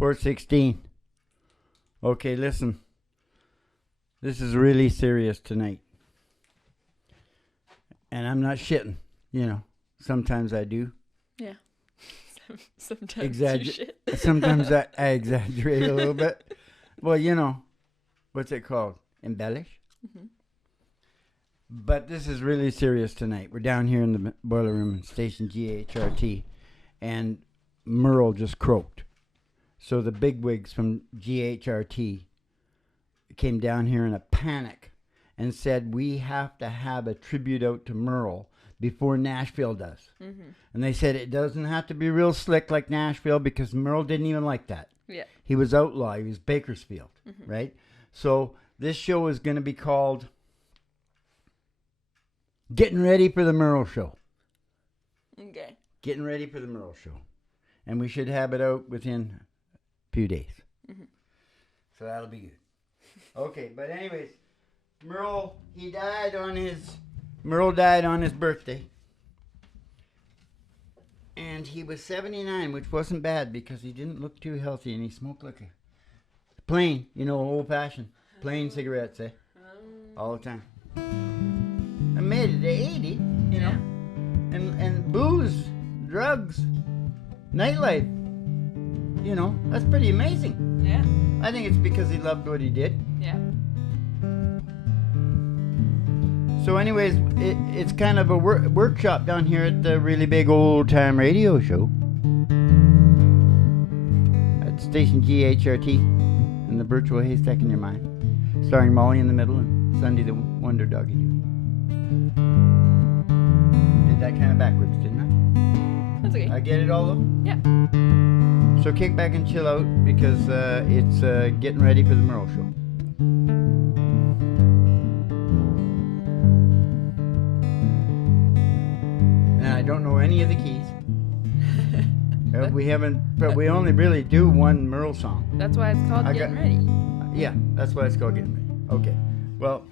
4:16. Okay, listen. This is really serious tonight. And I'm not shitting, you know. Sometimes I do. Yeah. Sometimes you shit. Sometimes I exaggerate a little bit. Well, you know, what's it called? Embellish? Mm-hmm. But this is really serious tonight. We're down here in the boiler room in station GHRT, and Merle just croaked. So the bigwigs from GHRT came down here in a panic and said, we have to have a tribute out to Merle before Nashville does. Mm-hmm. And they said it doesn't have to be real slick like Nashville because Merle didn't even like that. Yeah. He was outlaw. He was Bakersfield, right? So this show is going to be called Getting Ready for the Merle Show. Okay. Getting Ready for the Merle Show. And we should have it out within a few days. Mm-hmm. So that'll be good. Okay, but anyways, Merle died on his birthday. And he was 79, which wasn't bad because he didn't look too healthy and he smoked like a plain, old-fashioned, plain cigarettes, all the time. I made it to 80, you know. And booze, drugs, nightlife, that's pretty amazing. Yeah. I think it's because he loved what he did. Yeah. So anyways, it's kind of a workshop down here at the really big old-time radio show at station GHRT and the virtual haystack in your mind, starring Molly in the middle and Sunday the Wonder Doggy. Did that kind of backwards, didn't I? That's okay. I get it all though? Yeah. So kick back and chill out because it's getting ready for the Merle Show. And I don't know any of the keys. We only really do one Merle song. That's why it's called Getting Ready. Yeah, that's why it's called Getting Ready. Okay, well.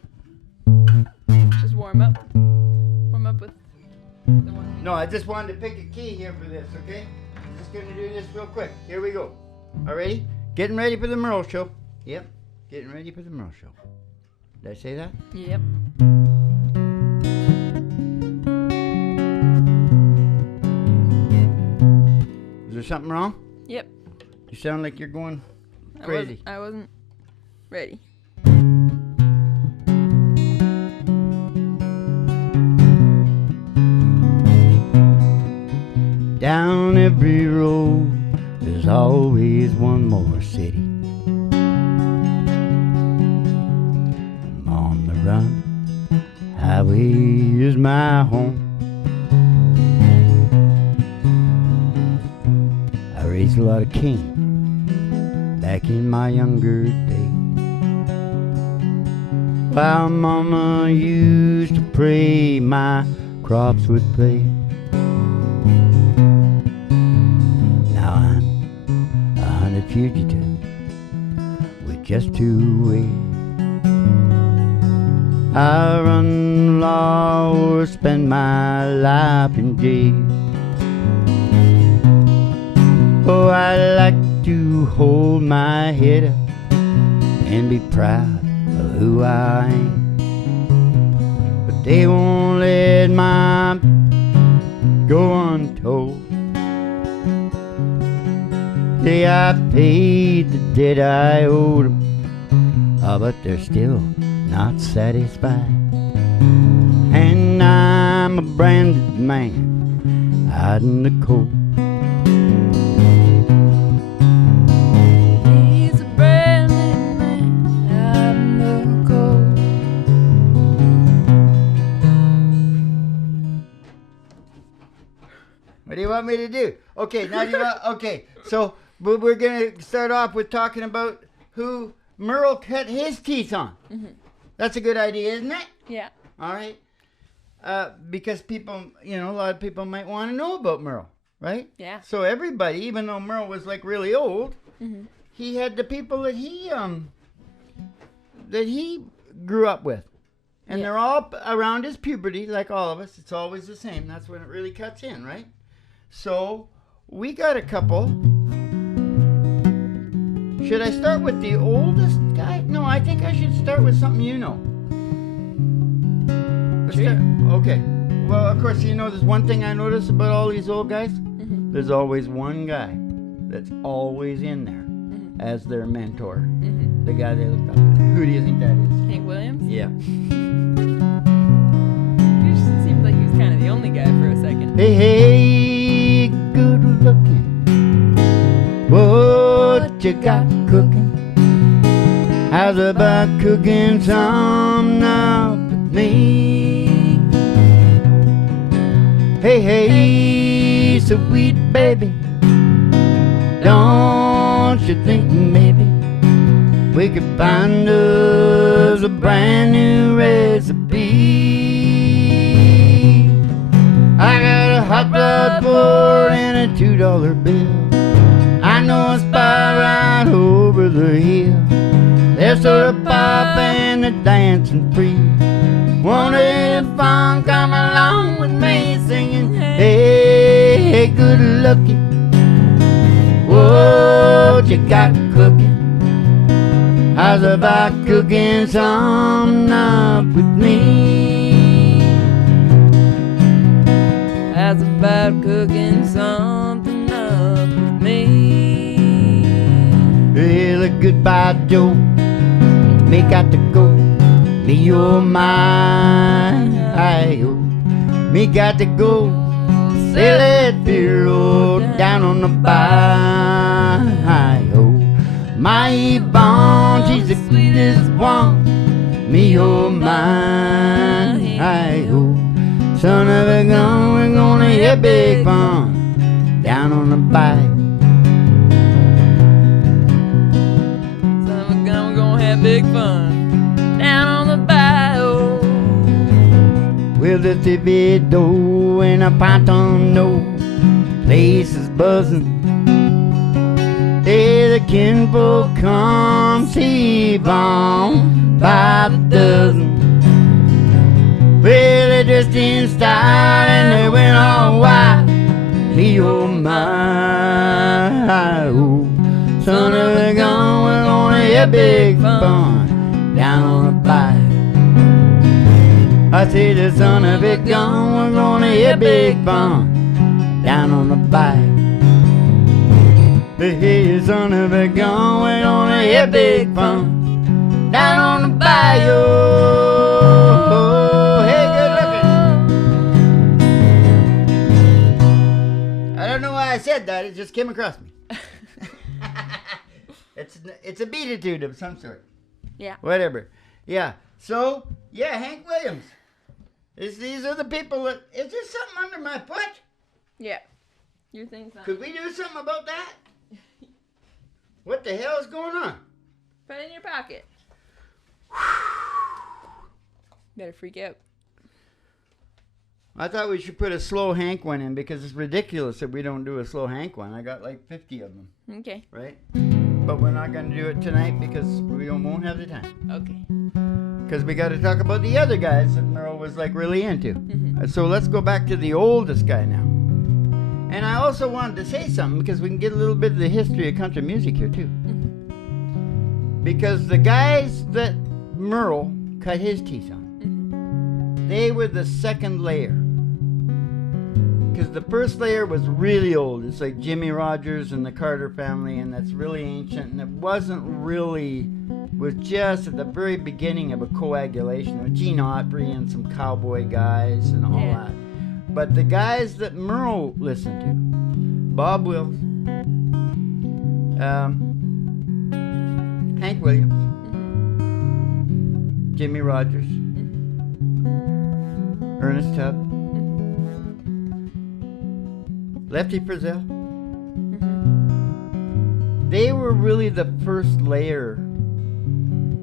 Just warm up. Warm up with the one. No, I just wanted to pick a key here for this, okay? I'm just going to do this real quick. Here we go. All ready? Getting ready for the Merle Show. Yep, getting ready for the Merle Show. Did I say that? Yep. Is there something wrong? Yep. You sound like you're going crazy. I wasn't ready. Down every road, there's always one more city. I'm on the run, highway is my home. I raised a lot of cane back in my younger day, while Mama used to pray my crops would pay. Fugitive with just 2 ways. I run law or spend my life in jail. Oh, I like to hold my head up and be proud of who I am, but they won't let my go untold. Say I paid the debt I owed them, but they're still not satisfied. And I'm a branded man out in the cold. He's a branded man out in the cold. What do you want me to do? Okay, now okay, so we're going to start off with talking about who Merle cut his teeth on. Mm-hmm. That's a good idea, isn't it? Yeah. All right. Because people, a lot of people might want to know about Merle, right? Yeah. So everybody, even though Merle was like really old, mm-hmm. he had the people that he grew up with. And they're all around his puberty, like all of us. It's always the same. That's when it really cuts in, right? So we got a couple Should I start with the oldest guy? No, I think I should start with something you know. Okay. Well, of course, you know, there's one thing I notice about all these old guys. Mm-hmm. There's always one guy that's always in there as their mentor. Mm-hmm. The guy they looked up to. Who do you think that is? Hank Williams? Yeah. He just seemed like he was kind of the only guy for a second. Hey, good looking. What you got cooking? How's about cooking some up with me? Hey, sweet baby, don't you think maybe we could find us a brand new recipe? I got a hot rod for and a $2 bill. I know a spot right over the hill. They're sort of pop and they're dancing free. Won't it fun? Come along with me singing. Hey, good looking. What you got cooking? How's about cooking some up with me? How's about cooking something up with me? Well, a goodbye, Joe. Me got to go. Me, oh my, oh. Me got to go. Sail that Firo down on the bayou. My Yvonne, she's the sweetest one. Me, oh my, oh. Son of a gun, we're gonna have big fun down on the bayou. Son of a gun, we're gonna have big fun down on the bayou. With a Thibodeau and a ponton, no place is buzzing. Hey, the kinfolk come see Yvonne by the dozen. Well, they dressed in style and they went all white. Me, oh my, oh. Son of a gun, we're gonna have big fun down on the bayou. I say the son of a gun, we're gonna have big fun down on the bayou. Hey, son of a gun, we're gonna have big fun down on the bayou. Hey, good looking. I don't know why I said that, it just came across me. It's a beatitude of some sort. Yeah. Whatever. Yeah. So, yeah, Hank Williams. These are the people that... Is there something under my foot? Yeah. You're saying something. Could we do something about that? What the hell is going on? Put it in your pocket. Better freak out. I thought we should put a slow Hank one in because it's ridiculous that we don't do a slow Hank one. I got like 50 of them. Okay. Right? But we're not going to do it tonight because we won't have the time. Okay. Because we got to talk about the other guys that Merle was like really into. Mm-hmm. So let's go back to the oldest guy now. And I also wanted to say something because we can get a little bit of the history of country music here too. Mm-hmm. Because the guys that Merle cut his teeth on, they were the second layer. Because the first layer was really old. It's like Jimmie Rodgers and the Carter family, and that's really ancient. And it wasn't really, was just at the very beginning of a coagulation with Gene Autry and some cowboy guys and all that. But the guys that Merle listened to, Bob Wills, Hank Williams, Jimmie Rodgers, Earnest Up, Lefty Frizzell. They were really the first layer.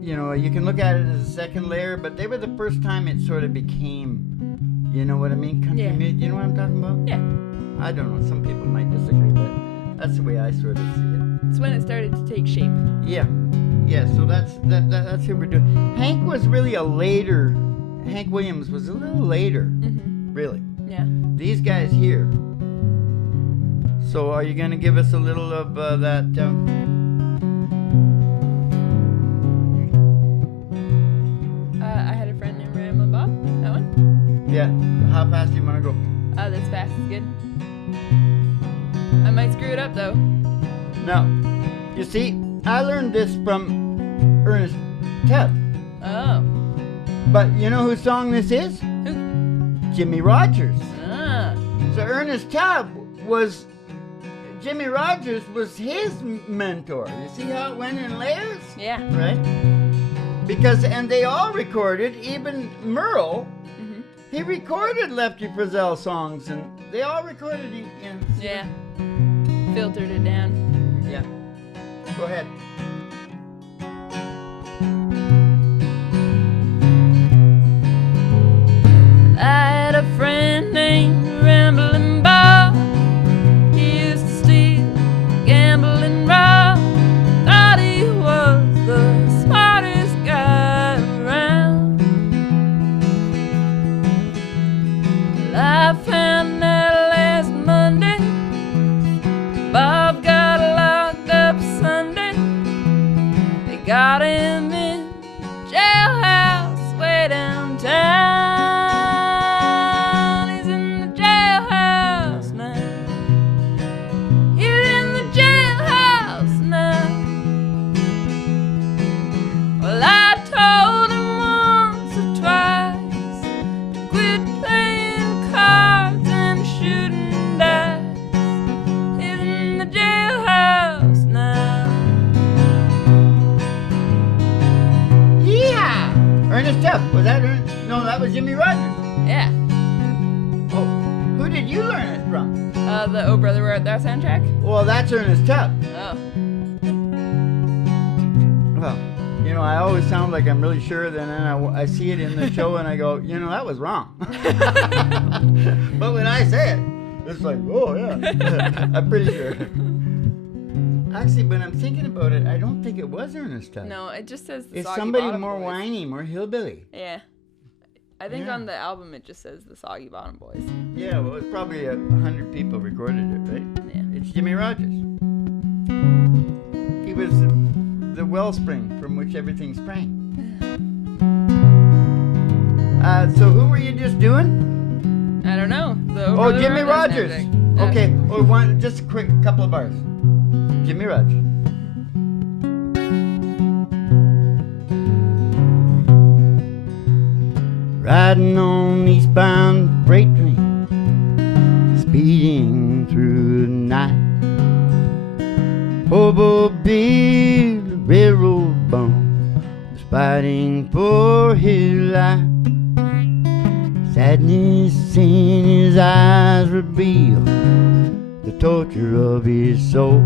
You know, you can look at it as a second layer, but they were the first time it sort of became, you know what I mean? Country music. You know what I'm talking about? Yeah. I don't know. Some people might disagree, but that's the way I sort of see it. It's when it started to take shape. Yeah. Yeah, so that's who we're doing. Hank was really a later... Hank Williams was a little later, really. Yeah. These guys here. So are you going to give us a little of that Yeah. How fast do you want to go? This fast is good. I might screw it up though. No. You see, I learned this from Earnest Up. Oh. But you know whose song this is? Who? Jimmie Rodgers. Ah. So Ernest Tubb was, Jimmie Rodgers was his mentor. You see how it went in layers? Yeah. Right? Because, and they all recorded, even Merle, he recorded Lefty Frizzell songs, and they all recorded in. Yeah. Filtered it down. Yeah. Go ahead. I had a friend named Rambling Bob. He used to steal, gamble, and rob. Thought he was the smartest guy around. Well, I found out last Monday Bob got locked up Sunday. They got him in jailhouse way downtown. He's in the jailhouse now. He's in the jailhouse now. Well, I told him once or twice to quit playing cards and shooting dice. He's in the jailhouse now. Yeah! Ernest Tubb. Was that Ernest? No, that was Jimmie Rodgers. Yeah. Oh, who did you learn it from? The Oh Brother Where Art Thou soundtrack? Well, that's Ernest Tubb. Oh. Well, you know, I always sound like I'm really sure, then I see it in the show and I go, you know, that was wrong. But when I say it, it's like, oh, yeah. I'm pretty sure. Actually, when I'm thinking about it, I don't think it was Ernest Tubb. No, it just says the It's Soggy somebody Bottom more Boys. whiny, more hillbilly. Yeah. I think Yeah. on the album it just says the Soggy Bottom Boys. Yeah, well, it's probably 100 people recorded it, right? Yeah. It's Jimmie Rodgers. He was the wellspring from which everything sprang. So who were you just doing? I don't know. The Oh, Brother Jimmie Where Art Thou Rodgers. soundtrack. Okay, just a quick couple of bars. Jimmie Rodgers. Riding on eastbound freight train, speeding through the night. Hobo Bill, the railroad bum, was fighting for his life. Sadness in his eyes revealed the torture of his soul.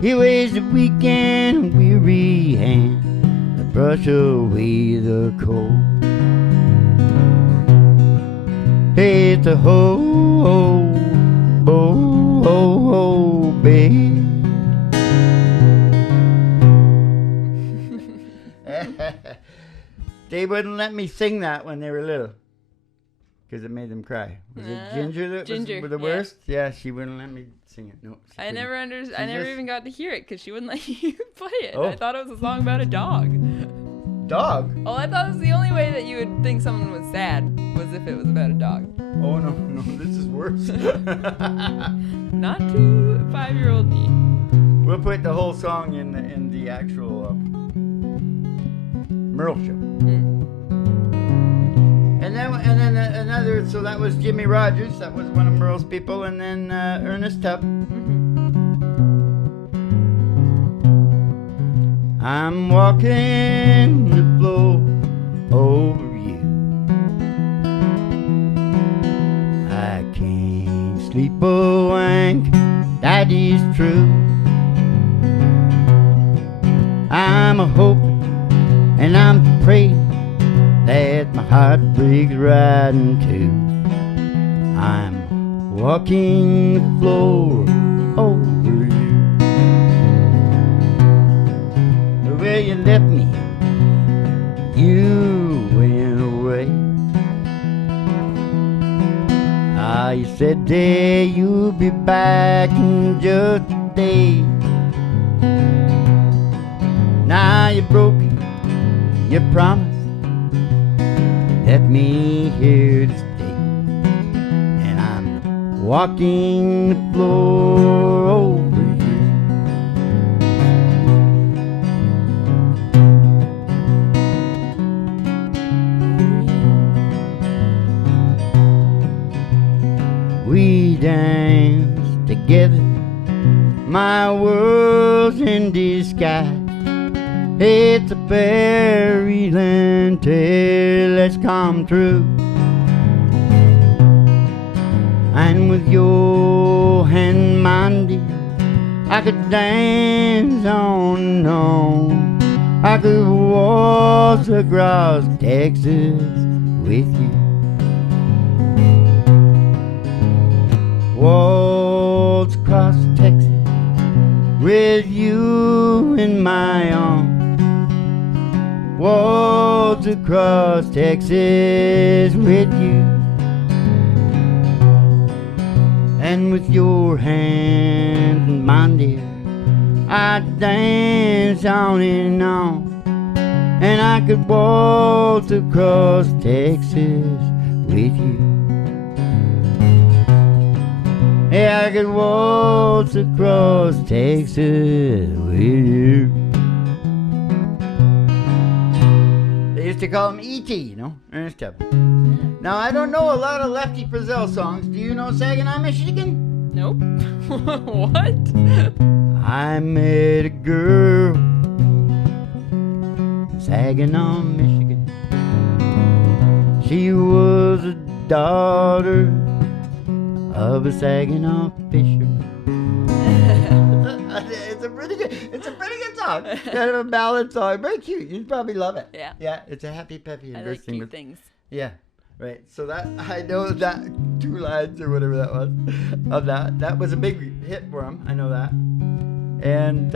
He waves a weak and weary hand to brush away the cold. Hey, it's a ho, babe. They wouldn't let me sing that when they were little because it made them cry. Was it Ginger that Ginger, was the worst? Yeah, she wouldn't let me sing it. No, she I couldn't. never even got to hear it because she wouldn't let you play it. Oh. I thought it was a song about a dog. Dog? Well, I thought it was the only way that you would think someone was sad was if it was about a dog. Oh, no, this is worse. Not to 5-year-old me. We'll put the whole song in the actual Merle show. And then another, so that was Jimmie Rodgers, that was one of Merle's people, and then Ernest Tubb. I'm walking the floor over you. I can't sleep a wink, that is true. I'm a hoping and I'm praying that my heart breaks right in two. I'm walking the floor over you. Where you left me, you went away. You said that you'll be back in just a day. Now you're broken, you promised left me here to stay, and I'm walking the floor over you. We danced together, my world's in disguise. It's a fairyland tale that's come true. And with your hand in mine, dear, I could dance on and on. I could waltz across Texas with you. Waltz across Texas with you in my arms. Waltz across Texas with you. And with your hand in mine, dear, I'd dance on and on. And I could waltz across Texas with you. Yeah, I could waltz across Texas with you. They used to call him E.T., you know, Earnest Up. Now, I don't know a lot of Lefty Frizzell songs. Do you know Saginaw, Michigan? Nope. What? I met a girl in Saginaw, Michigan. She was a daughter of a Saginaw fisherman. It's a pretty good song. Kind of a ballad song. Very cute. You'd probably love it. Yeah. Yeah, it's a happy, peppy, and I like cute things. Yeah, right. So that, I know that 2 lines or whatever that was of that. That was a big hit for him. I know that. And,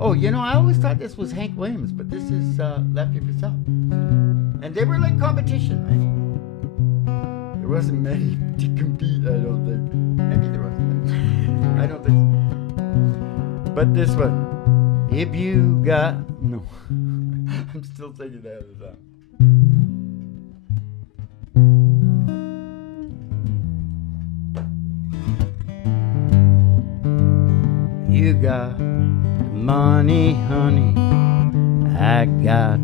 oh, you know, I always thought this was Hank Williams, but this is Lefty Frizzell. And they were like competition, right? There wasn't many to compete, I don't think. Maybe there wasn't. I don't think so. But this one, if you got... No. I'm still singing that other song. You got money, honey, I got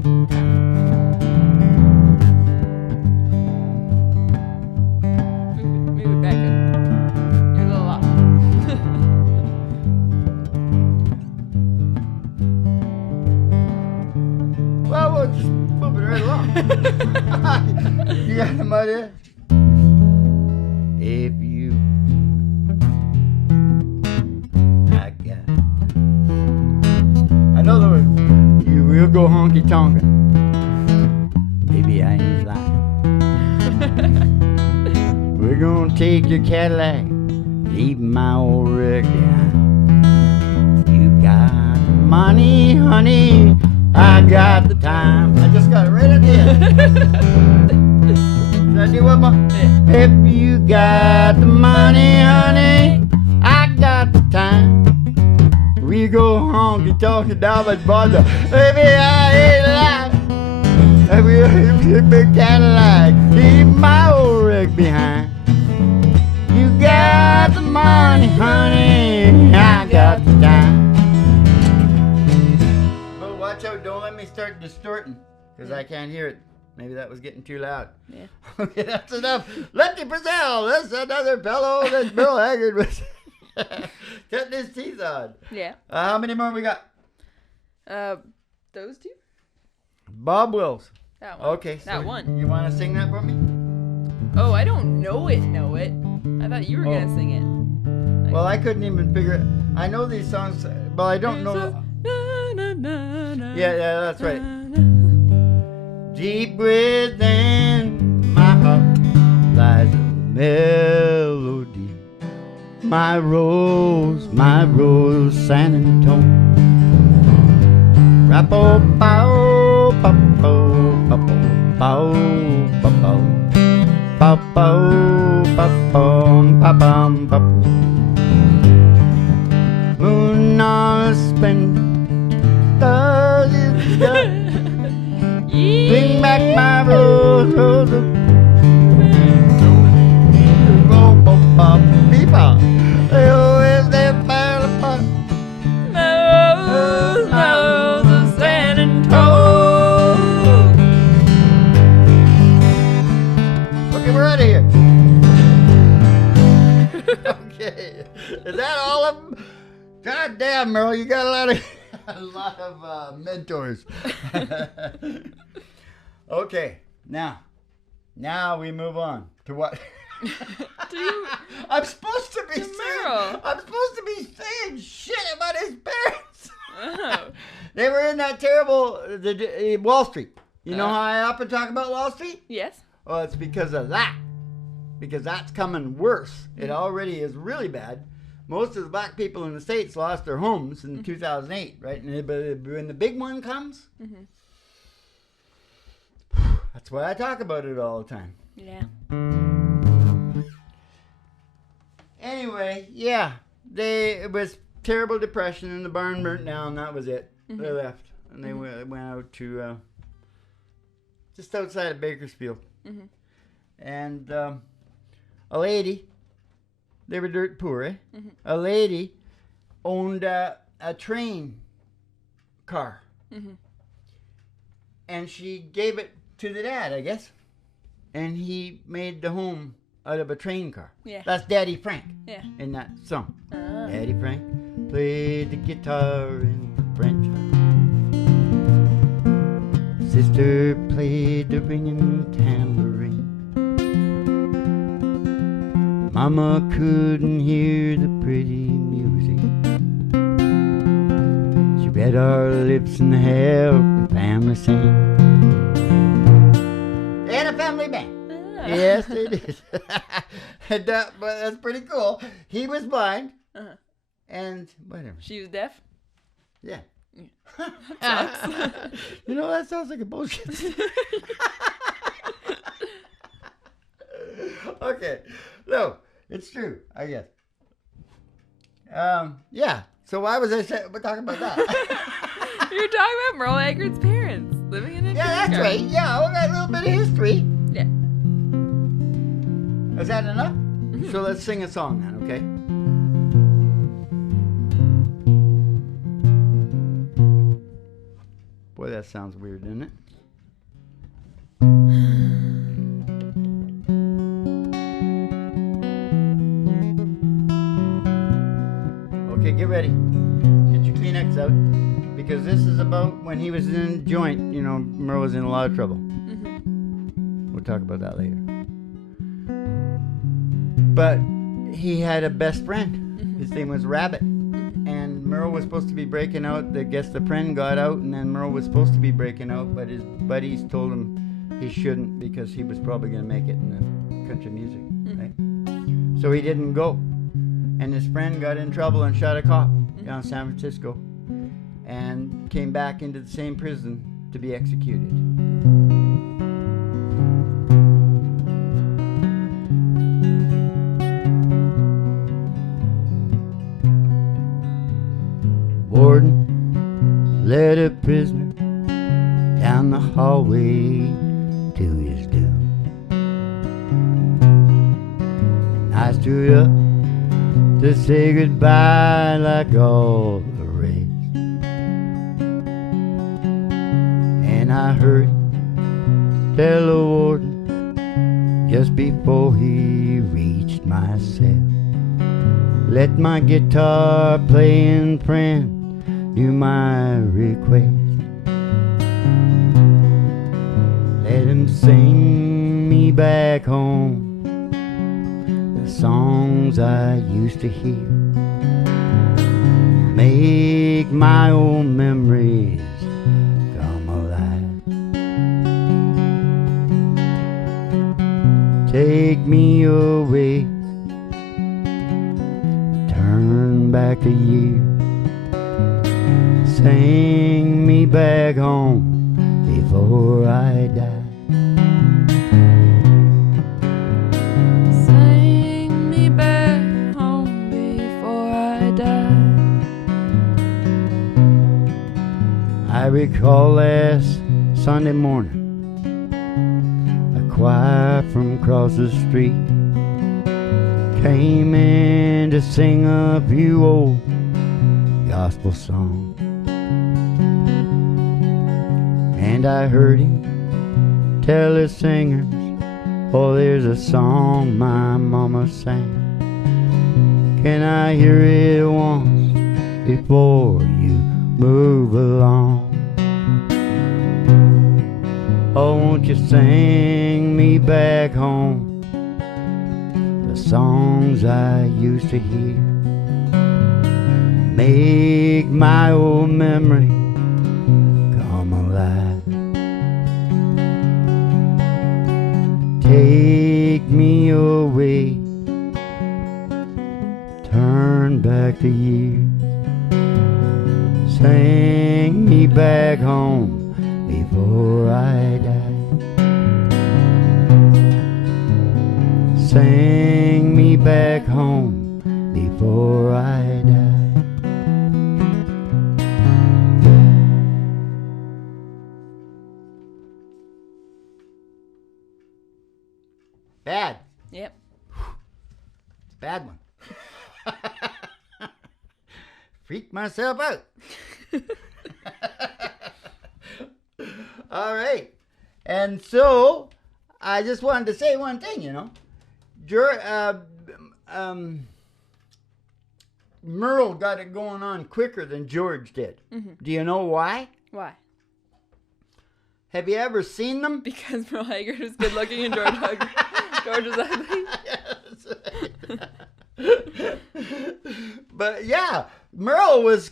Move it back up. You're a little off. Well, we'll just move it right along. You got the money? If you... I got... I know the word. You will go honky-tonkin'. Baby, I ain't lying. We're gonna take your Cadillac, leave my old wreck behind. You got money, honey, I got the time. I just got it right at the end. Should I do one more? Yeah. If you got the money, honey, I got the time. We go honky-tonkin' down by the border. Baby, I ain't lying. And we'll hit the Cadillac, leave my old wreck behind. You got the money, honey, I got the time. But watch out, don't let me start distorting, because I can't hear it. Maybe that was getting too loud. Yeah. Okay, that's enough. Lefty Frizzell, that's another fellow that Merle Haggard was cutting his teeth on. Yeah. How many more we got? Those two? Bob Wills. That one. Okay, so That one. you want to sing that for me? Oh, I don't know it. I thought you were Oh. gonna sing it. Well, I couldn't even figure it. I know these songs, but I don't know. Yeah, that's right. Deep within my heart lies a melody. My rose, San Antonio. Rapo, pow, pow, pow, pow, pow, pow. Pa-pum, pa-pum. Moon on a splendid stars in the sky. Bring back my rose, all of them. God damn, Merle, you got a lot of mentors. Okay, now we move on to what? I'm supposed to be saying shit about his parents. Oh. They were in that terrible Wall Street. You know how I often talk about Wall Street? Yes. Well, it's because of that. Because that's coming worse. It already is really bad. Most of the black people in the States lost their homes in 2008, right? And when the big one comes, that's why I talk about it all the time. Yeah. Anyway, yeah. It was terrible depression and the barn burnt down. That was it. They left. And they went out to just outside of Bakersfield. And a lady, they were dirt poor, eh? A lady owned a train car. And she gave it to the dad, I guess. And he made the home out of a train car. Yeah. That's Daddy Frank. Yeah. In that song. Daddy Frank played the guitar in the French. Sister played the ringing tambourine. Mama couldn't hear the pretty music. She read our lips and helped the family sing. They had a family band. Yes, they did. But that's pretty cool. He was blind. And whatever. She was deaf? Yeah. Sucks. You know, that sounds like a bullshit. Okay. No, it's true, I guess. Yeah. So why was I talking about that? You're talking about Merle Haggard's parents living in a Yeah, train that's car. right. Yeah, we got a little bit of history. Yeah. Is that enough? So let's sing a song then, okay? Boy, that sounds weird, doesn't it? Okay, get ready. Get your Kleenex out. Because this is about when he was in a joint. You know, Merle was in a lot of trouble. We'll talk about that later. But he had a best friend. His name was Rabbit. And Merle was supposed to be breaking out. I guess the friend got out, and then Merle was supposed to be breaking out, but his buddies told him he shouldn't because he was probably going to make it in the country music. Right? So he didn't go. And his friend got in trouble and shot a cop down in San Francisco and came back into the same prison to be executed. Warden led a prisoner down the hallway to his doom. And I stood up to say goodbye like all the rest. And I heard him tell the warden just before he reached my cell, let my guitar playing friend do my request. Let him sing me back home the songs I used to hear, make my old memories come alive. Take me away, turn back a year, sing me back home before I die. Sing me back home before I die. I recall last Sunday morning, a choir from across the street came in to sing a few old gospel songs. And I heard him tell the singers, oh, there's a song my mama sang. Can I hear it once before you move along? Oh, won't you sing me back home the songs I used to hear? Make my old memory come alive. Take me away, turn back the years. Sing me back home before I die. Sing me back home before I die. Bad. Yep. Bad one. Freak myself out. All right. And so, I just wanted to say one thing, you know. Merle got it going on quicker than George did. Mm-hmm. Do you know why? Why? Have you ever seen them? Because Merle Haggard is good looking and George is ugly. Yes. But yeah, Merle was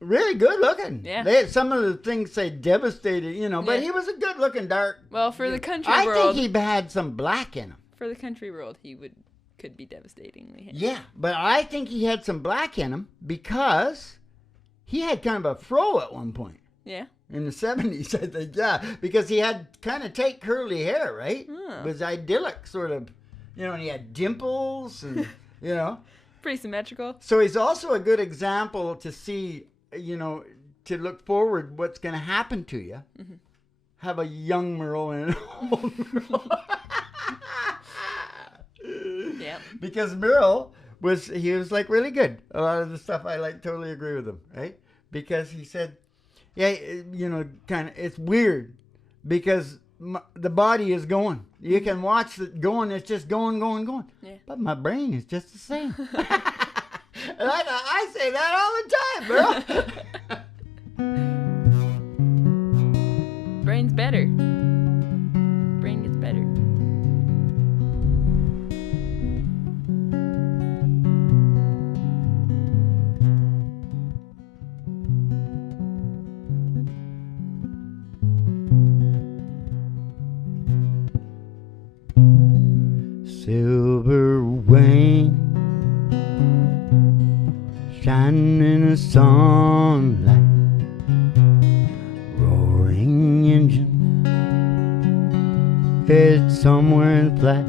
really good looking. Yeah. Some of the things say devastated, you know, but he was a good looking dark. Well, for the country world. I think he had some black in him. For the country world, he could be devastatingly handsome. Yeah, but I think he had some black in him because he had kind of a fro at one point. Yeah. In the 70s, I think, yeah. Because he had kind of tight curly hair, right? Oh. It was idyllic, sort of, you know, and he had dimples and, you know. Pretty symmetrical. So he's also a good example to see, you know, to look forward what's going to happen to you. Mm-hmm. Have a young Merle and an old Merle. Yeah. Because Merle was like really good. A lot of the stuff I like, totally agree with him, right? Because he said, yeah, you know, kind of, it's weird because the body is going. You can watch it going, it's just going. Yeah. But my brain is just the same. And I say that all the time, bro. Brain's better. Brain gets better. Silver wing shining in the sunlight, roaring engine head somewhere in flight.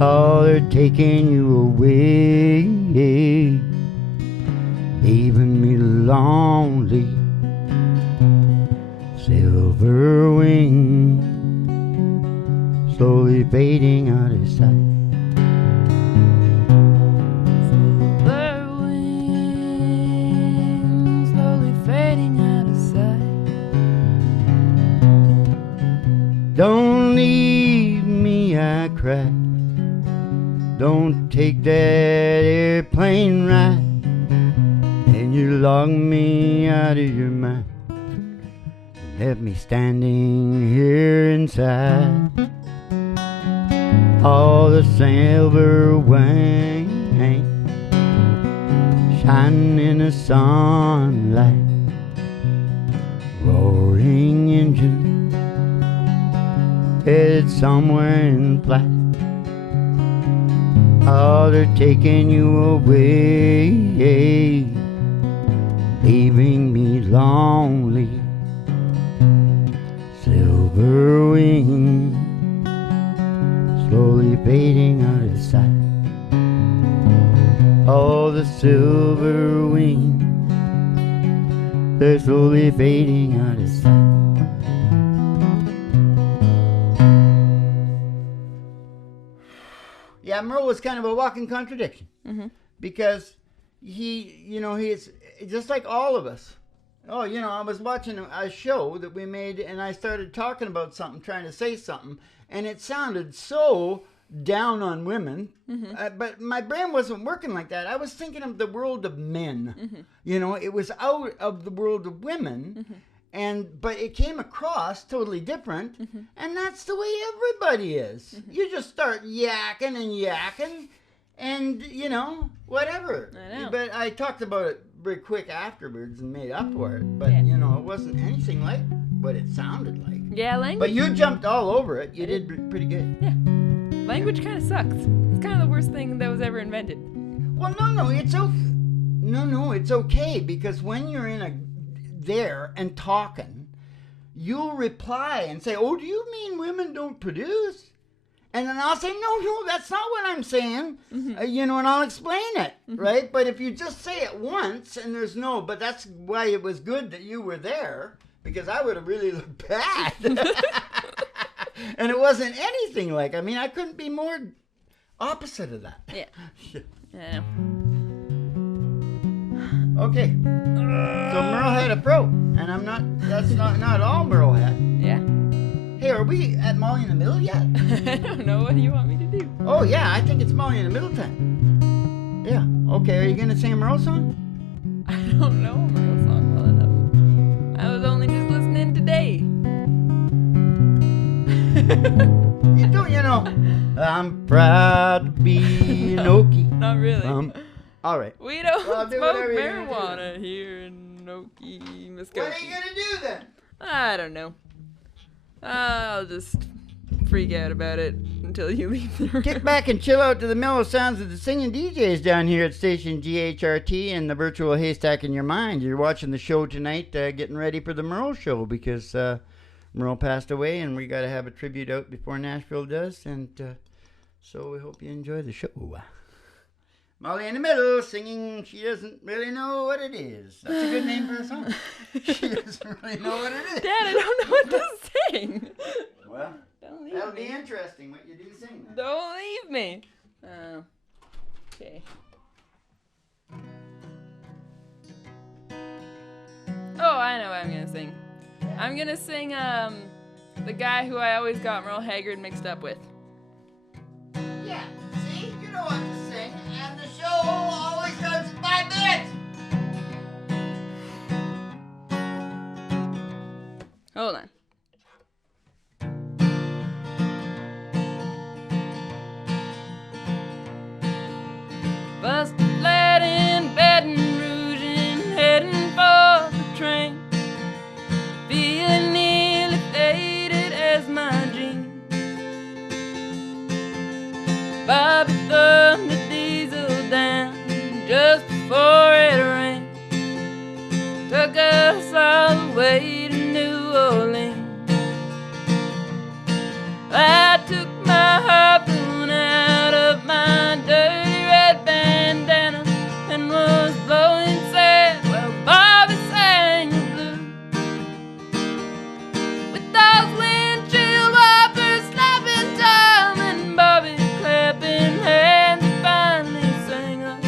Oh, they're taking you away, leaving me lonely. Silver wing slowly fading out of sight. Silver wings slowly fading out of sight. Don't leave me, I cry. Don't take that airplane ride. And you lock me out of your mind. Left me standing here inside. All the silver wing shining in the sunlight, roaring engine headed somewhere in flight. Oh, they're taking you away, leaving me lonely. Silver wing slowly fading out of sight. Oh, the silver wing, they're slowly fading out of sight. Yeah, Merle was kind of a walking contradiction. Mm-hmm. Because he's just like all of us. Oh, I was watching a show that we made, and I started talking about something, trying to say something, and it sounded so down on women, but my brain wasn't working like that. I was thinking of the world of men. You know, it was out of the world of women, but it came across totally different, and that's the way everybody is. You just start yakking, and, you know, whatever. I know. But I talked about it very quick afterwards and made up for it, but, you know, it wasn't anything like what it sounded like. Yeah, language. But you jumped all over it. You did pretty good. Yeah. Language kind of sucks. It's kind of the worst thing that was ever invented. Well, no, it's okay. No, it's okay, because when you're there and talking, you'll reply and say, "Oh, do you mean women don't produce?" And then I'll say, no, that's not what I'm saying. You know, and I'll explain it, right? But if you just say it once and there's no, but that's why it was good that you were there, because I would have really looked bad. And it wasn't anything like, I mean, I couldn't be more opposite of that. Yeah. Yeah. Okay. So Merle had a pro, and that's not all Merle had. Yeah. Hey, are we at Molly in the Middle yet? I don't know. What do you want me to do? Oh, yeah, I think it's Molly in the Middle time. Yeah. Okay, are you going to sing a Merle song? I don't know a Merle song well enough. I was only just listening today. You know, I'm proud to be an Okie. Not really. All right. We don't Well, do smoke whatever you're gonna marijuana here in Okie, Muskogee. What are you going to do then? I don't know. I'll just freak out about it until you leave the room. Kick back and chill out to the mellow sounds of the singing DJs down here at station GHRT and the virtual haystack in your mind. You're watching the show tonight, getting ready for the Merle show, because Merle passed away and we got to have a tribute out before Nashville does. And so we hope you enjoy the show. Molly in the Middle singing She Doesn't Really Know What It Is. That's a good name for a song. She doesn't really know what it is. Dad, I don't know what to sing. Well, Don't leave that'll me. be interesting what you do sing then. Don't leave me. Oh. Okay. Oh, I know what I'm gonna sing. I'm gonna sing the guy who I always got Merle Haggard mixed up with. Yeah, see? You know what to sing, and the show always goes in 5 minutes! Hold on. Bust a flat in Baton Rouge and heading for the train. Feeling nearly faded as my dream. Bobby thumbed the diesel down just before it rained. Took us all the way to New Orleans. I took my harpoon out of my dirty red bandana and was blowing sad while Bobby sang the blues. With those windshield wipers snapping time and Bobby clapping hands, and finally sang up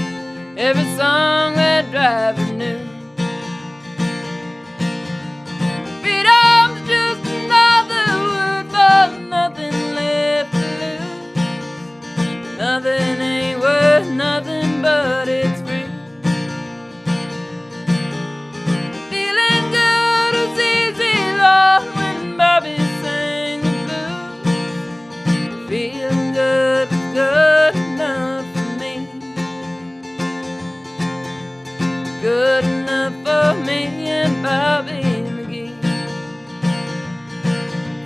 every song that driver knew. Freedom's just another word for nothing left to lose. Nothing ain't worth nothing, but it's free. Feeling good was easy, Lord, when Bobby sang the blues. Feeling good was good enough for me. Good enough for me and Bobby McGee.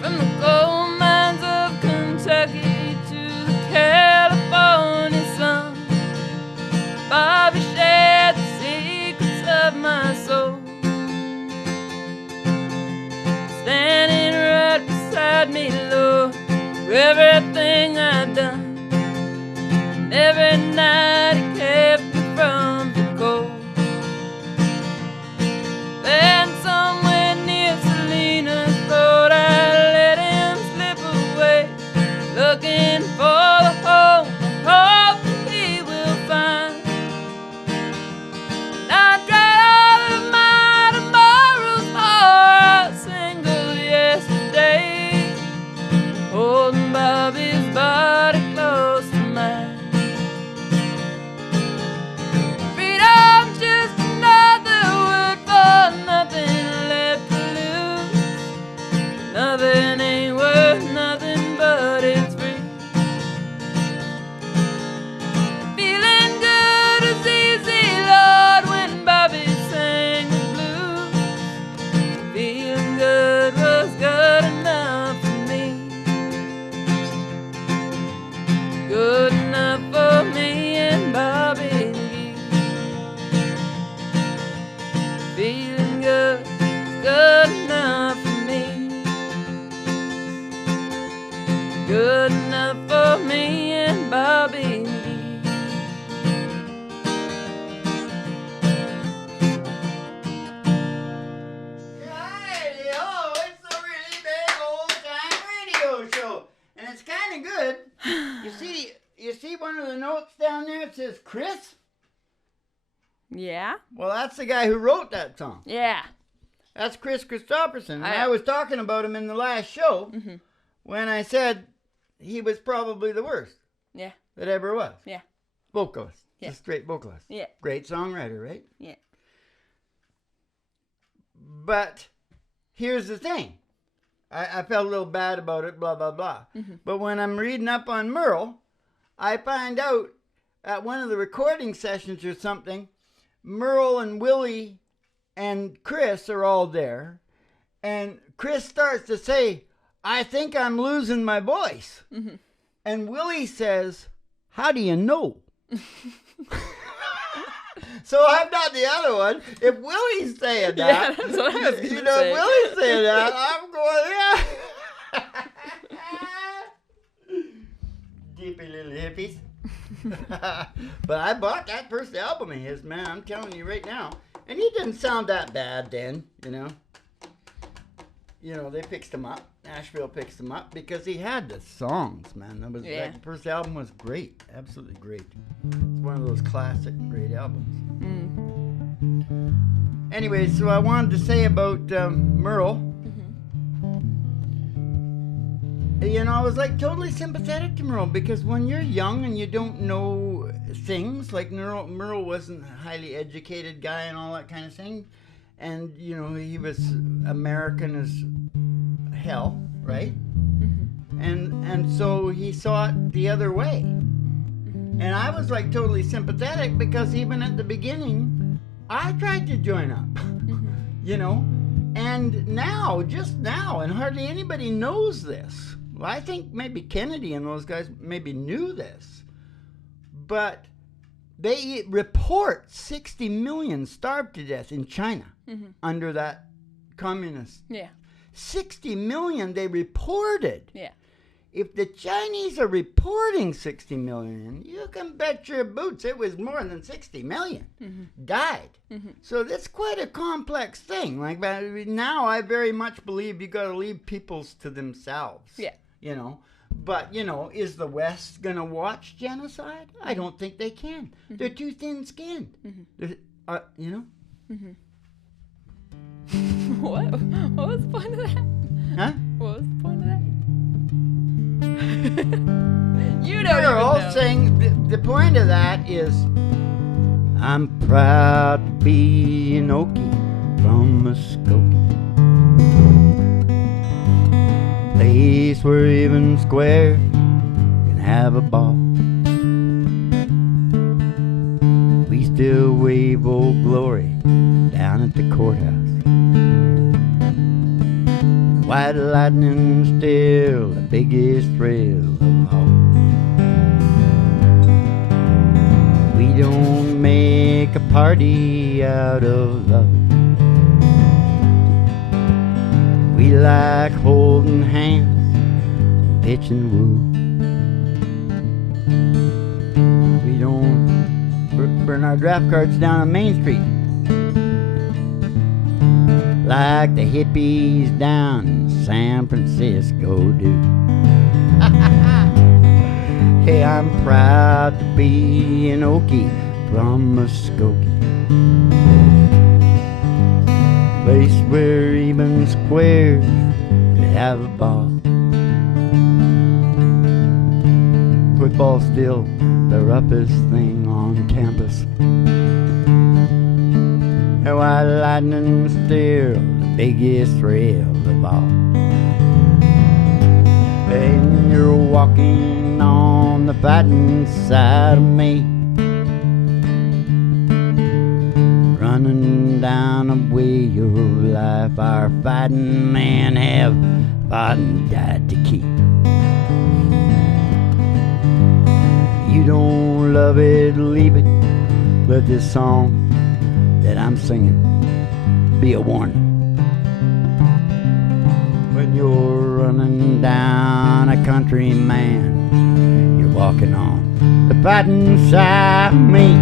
From the gold mines of Kentucky to the California sun, Bobby shared the secrets of my soul. Standing right beside me, Lord, for everything I've done. And every night he kept me from the cold. Then this Chris? Yeah. Well, that's the guy who wrote that song. Yeah. That's Chris Christopherson. I was talking about him in the last show when I said he was probably the worst. Yeah. That ever was. Yeah. Vocalist. Yeah. Just straight vocalist. Yeah. Great songwriter, right? Yeah. But here's the thing. I felt a little bad about it, blah, blah, blah. But when I'm reading up on Merle, I find out at one of the recording sessions or something, Merle and Willie and Chris are all there. And Chris starts to say, I think I'm losing my voice. And Willie says, how do you know? So I'm not the other one. If Willie's saying that, Yeah, that's what I was going to say. if Willie's saying that, I'm going, yeah. Deepy little hippies. But I bought that first album of his, man. I'm telling you right now. And he didn't sound that bad then, you know. You know, they fixed him up. Nashville fixed him up because he had the songs, man. That first album was great. Absolutely great. It's one of those classic great albums. Anyway, so I wanted to say about Merle. You know, I was like totally sympathetic to Merle because when you're young and you don't know things, like Merle wasn't a highly educated guy and all that kind of thing. And, you know, he was American as hell, right? And so he saw it the other way. And I was like totally sympathetic because even at the beginning, I tried to join up, you know? And now, just now, and hardly anybody knows this. Well, I think maybe Kennedy and those guys maybe knew this. But they report 60 million starved to death in China under that communist. Yeah. 60 million they reported. Yeah. If the Chinese are reporting 60 million, you can bet your boots it was more than 60 million died. So that's quite a complex thing. Like now I very much believe you got to leave peoples to themselves. Yeah. You know, but you know, is the West going to watch genocide? I don't think they can. They're too thin-skinned. You know? What was the point of that? Huh? What was the point of that? You don't They're all even know. saying the point of that is, I'm proud to be an Okie from Muskogee, place where even squares can have a ball. We still wave Old Glory down at the courthouse. White lightning's still the biggest thrill of all. We don't make a party out of love. We like holding hands, pitching woo. We don't burn our draft cards down on Main Street like the hippies down in San Francisco do. Hey, I'm proud to be an Okie from Muskogee, place where even squares could have a ball. Football's still the roughest thing on campus. And white lightning's still the biggest thrill of all. And you're walking on the fighting side of me, running down a way of life our fighting men have fought and died to keep. You don't love it, leave it. Let this song that I'm singing be a warning. When you're running down a country man, you're walking on the fighting side of me.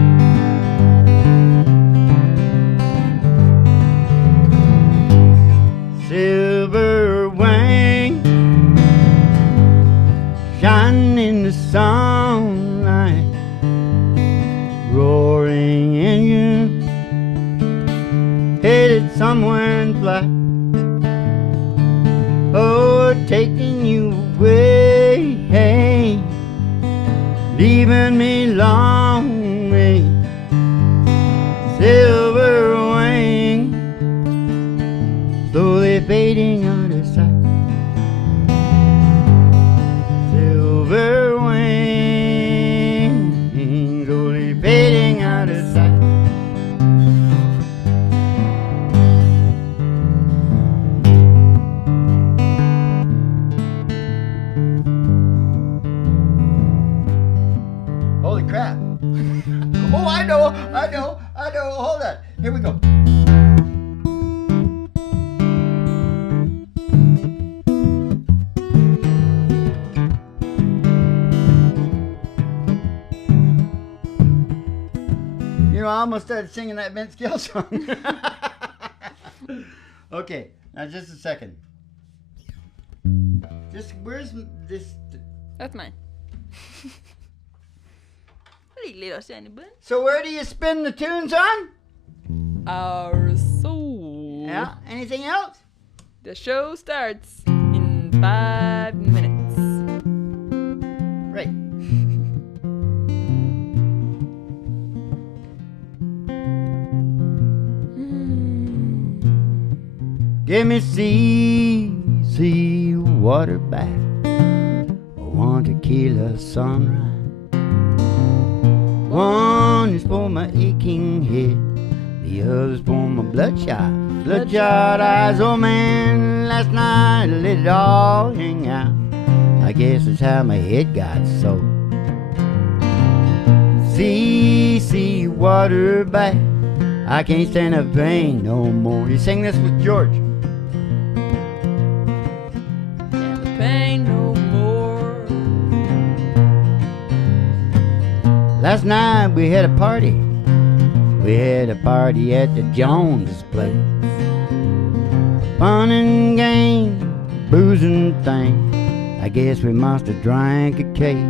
Silver wing shining in the sunlight, somewhere in flight. Oh, taking you away, hey, leaving me long way. Silver wing, slowly fading out of sight. Silver wing, slowly fading out of sight. Holy crap. Oh, I know. Hold on. Here we go. You know, I almost started singing that Vince Gill song. Okay, now just a second. Where's this? That's mine. Little Sandy Bun. So where do you spin the tunes on? Our soul. Yeah. Anything else? The show starts in 5 minutes. Right. Give me sea water back. I want tequila sunrise. One is for my aching head, the other's for my bloodshot eyes. Oh man, last night I let it all hang out. I guess that's how my head got so. Sea water back, I can't stand the pain no more. You sing this with George. Stand the pain no more. Last night we had a party. We had a party at the Jones' place. Fun and games, booze and things. I guess we must have drank a case.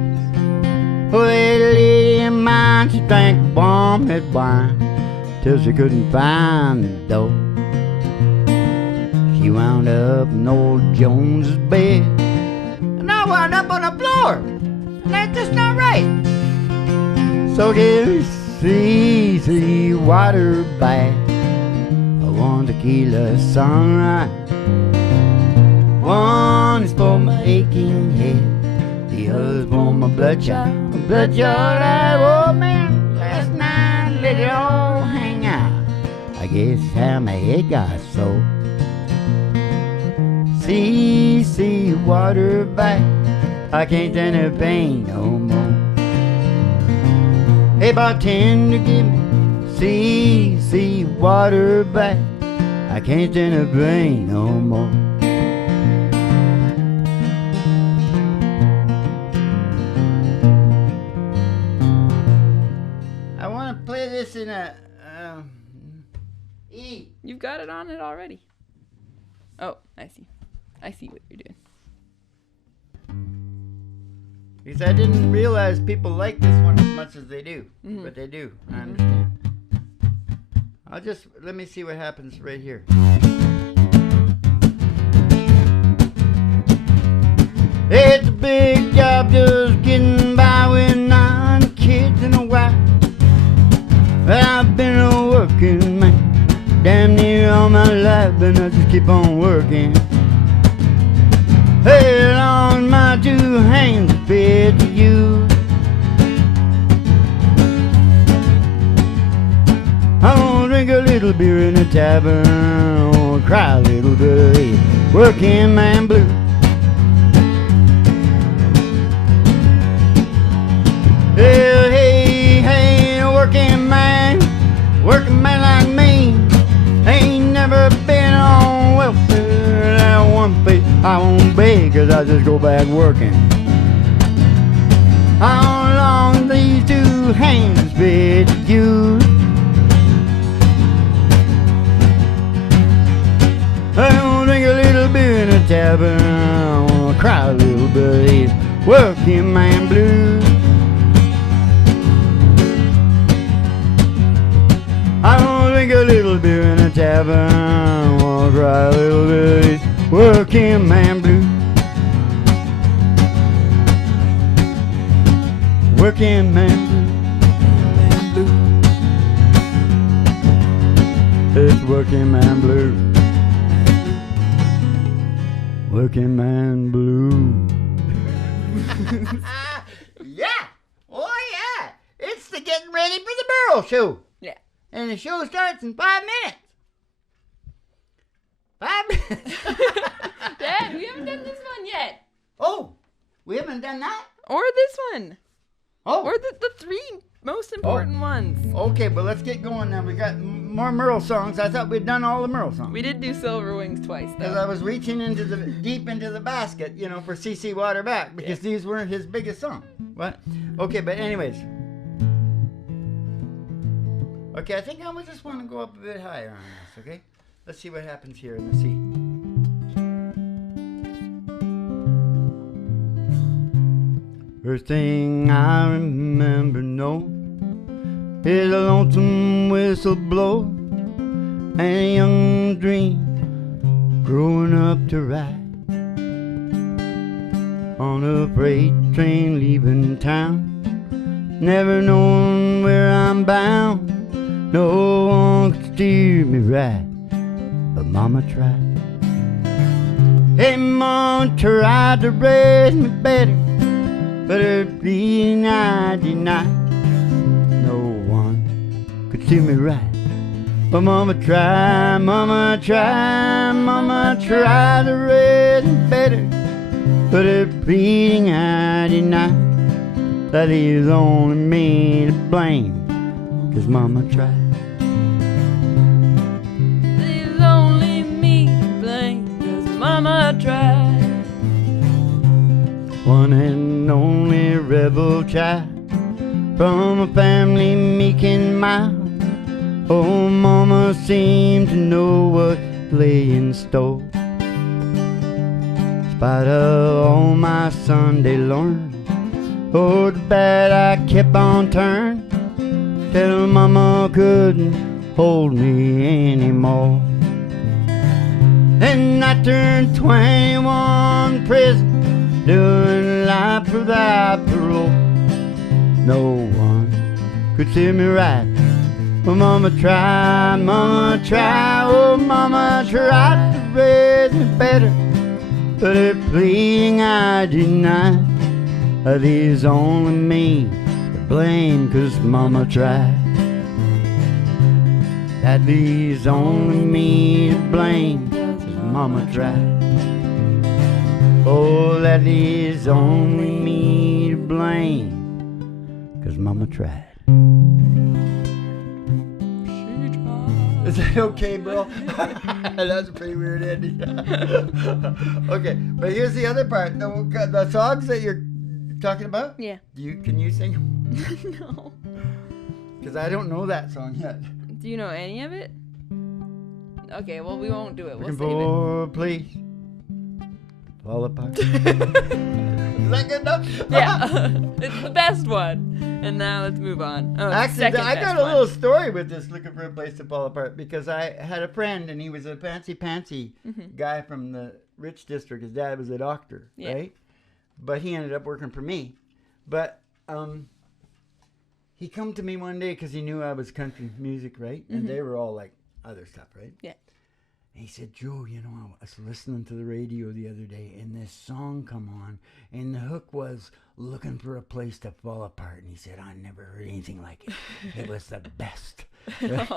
Oh, that lady of mine, she drank warm-head wine till she couldn't find the door. She wound up in old Jones's bed, and I wound up on the floor. And that's just not right. So give me sea water back. I want tequila sunrise. One is for my aching head, the other's for my bloodshot eyes. Oh man, last night let it all hang out. I guess how my head got so. Sea water back, I can't stand the pain no more. Hey bartender, give me sea water back. I can't stand the pain no more. I want to play this in a E. You've got it on it already. Oh, I see what you're doing. Because I didn't realize people like this one as much as they do. Mm-hmm. But they do. I understand. Let me see what happens right here. It's a big job just getting by with 9 kids and a wife. But I've been a working man damn near all my life, and I just keep on working. Held on my 2 hands fed to you. I won't drink a little beer in a tavern, I won't cry a little bit, working man blue. Hey, working man like me ain't never been on welfare. That one face I won't beg, 'cause I just go back working. How long these 2 hands fed you? I won't drink a little beer in a tavern, I wanna cry a little bit, working man blues. I won't drink a little beer in a tavern, heaven, won't cry a little bit of this working man blue. Working man blue. It's working man blue. Working man blue. Yeah! Oh yeah! It's the getting ready for the Merle show. Yeah. And the show starts in 5 minutes. 5 minutes. Dad, we haven't done this one yet. Oh, we haven't done that? Or this one. Oh. Or the 3 most important ones. Okay, but let's get going now. We got more Merle songs. I thought we'd done all the Merle songs. We did do Silver Wings twice, Because though. I was reaching into deep into the basket, for CC Waterback, because these weren't his biggest song. What? Okay, but anyways. Okay, I think I would just want to go up a bit higher on this, okay? Let's see what happens here in the C. First thing I remember, is a lonesome whistle blow and a young dream growing up to ride on a freight train leaving town, never knowing where I'm bound. No one could steer me right, but Mama tried. Hey, Mama tried to raise me better, but her being I denied. No one could see me right, but Mama tried, Mama tried, Mama tried to raise me better, but her pleading I denied. That is only me to blame, 'cause Mama tried. It's only me to blame, 'cause Mama tried. One and only rebel child from a family meek and mild. Oh, Mama seemed to know what lay in store. In spite of all my Sunday learning, oh, the bad I kept on turning, till Mama couldn't hold me anymore. And I turned 21 in prison, doing life without parole. No one could see me right, but Mama tried, oh, Mama tried to raise me better, but her pleading I denied. That is only me to blame, 'cause Mama tried. That leaves only me to blame, 'cause Mama tried. Oh, that is only me to blame, 'cause Mama tried. Is that okay, bro? That's a pretty weird ending. Okay, but here's the other part. The songs that you're talking about? Yeah. Can you sing them? No. Because I don't know that song yet. Do you know any of it? Okay, well, we won't do it. We'll Looking save it. for a place fall apart. Is that good enough? Yeah. It's the best one. And now let's move on. Oh, Actually, second I best got a one. little story with this Looking for a Place to Fall Apart, because I had a friend and he was a fancy guy from the rich district. His dad was a doctor, right? But he ended up working for me. But he come to me one day because he knew I was country music, right? And they were all like other stuff, right? Yeah. And he said, Joe, I was listening to the radio the other day and this song come on and the hook was Looking for a Place to Fall Apart. And he said, I never heard anything like it. It was the best. Right?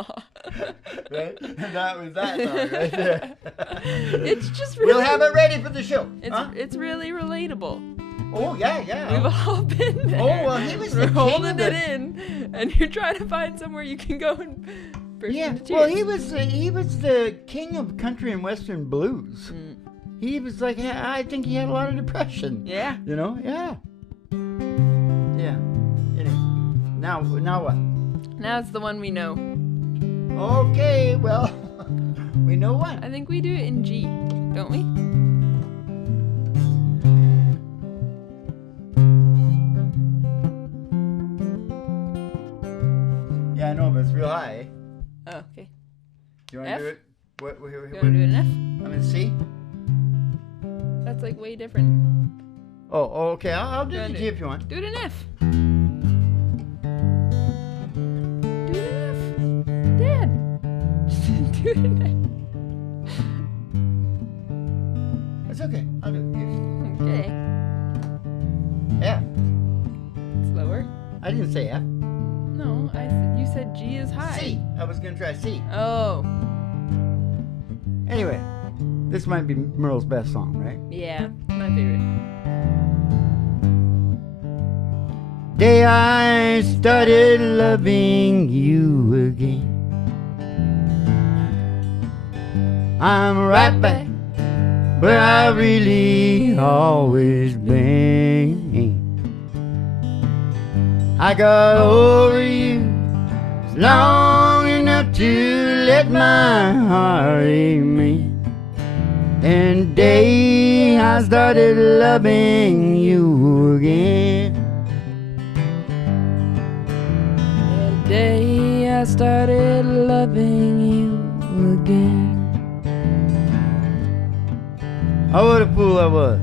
Right? And that was that song right there. It's just really... We'll have it ready for the show. It's really relatable. Oh, yeah. We've all been there. Oh, well, he was the We're king holding of it in, and you're trying to find somewhere you can go and burst into tears. Well, he was the king of country and western blues. He was like, I think he had a lot of depression. Yeah. Yeah. Yeah. Anyway, now what? Now it's the one we know. Okay, well, we know what. I think we do it in G, don't we? Yeah, I know, but it's real high. Oh, okay. Do you want to do it? What? You want to do an F? I'm in C. That's like way different. Oh, okay. I'll do the G if you want. Do it in F. Do it in F. Dad. Just do it in F. It's okay. I'll do it. Okay. F. Slower. I didn't say F. No, you said G is high. C. I was going to try C. Oh. Anyway, this might be Merle's best song, right? Yeah, my favorite. Day I started loving you again. I'm right back where I really always been. I got over you long enough to let my heart ache me. And day I started loving you again. And day I started loving you again. Oh, what a fool I was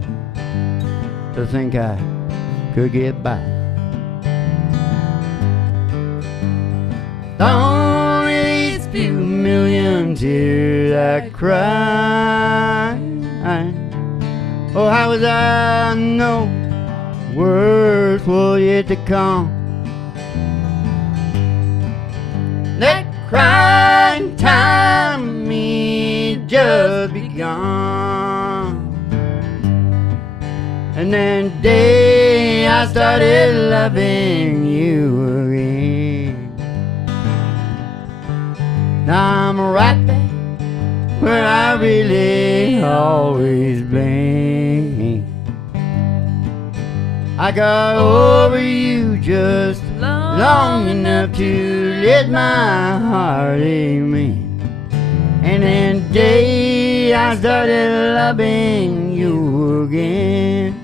to think I could get by. Only these few million tears I cried. Oh, how was I know words were yet to come? That crying time me just begun. And then day I started loving you again. Now I'm right back where I really always been. I got over you just long enough to let my heart ache me. And then day I started loving you again.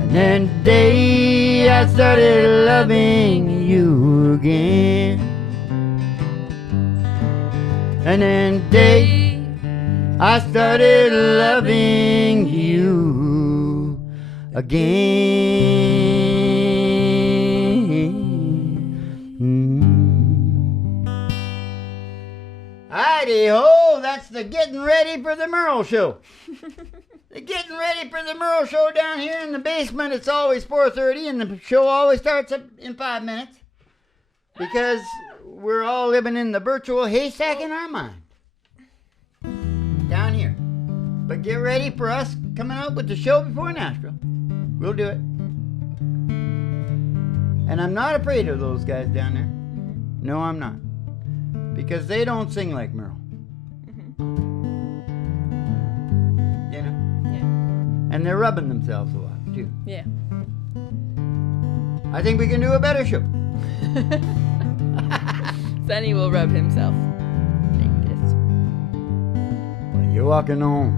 And then day I started loving you again. And then day I started loving you again. Heidi ho, that's the getting ready for the Merle show. The getting ready for the Merle show down here in the basement. It's always 4:30 and the show always starts up in 5 minutes. Because we're all living in the virtual haystack in our mind. Down here. But get ready for us coming out with the show before Nashville. We'll do it. And I'm not afraid of those guys down there. No, I'm not. Because they don't sing like Merle. You know? Yeah. And they're rubbing themselves a lot, too. Yeah. I think we can do a better show. Sonny will rub himself like this. Well, you're walking on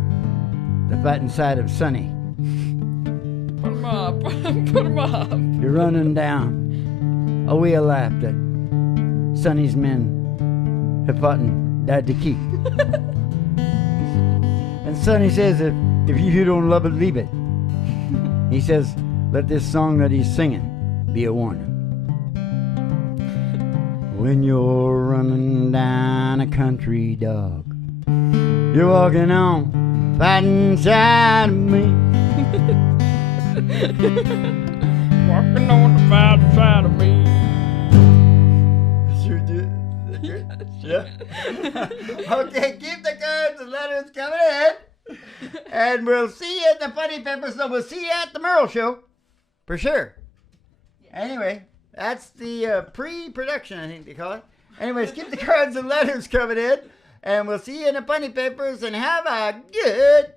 the fighting side of Sonny. Put him up. Put him up. You're running down a wheel lap that Sonny's men have fought and died to keep. And Sonny says, if you don't love it, leave it. He says, let this song that he's singing be a warning. When you're running down a country dog, you're walking on fighting side of me. Walking on the fighting side of me. Sure did. Yeah. Okay, keep the cards and letters coming in. And we'll see you at the Funny Pepper, so we'll see you at the Merle show. For sure. Anyway. That's the pre-production, I think they call it. Anyways, keep the cards and letters coming in. And we'll see you in the Funny Papers and have a good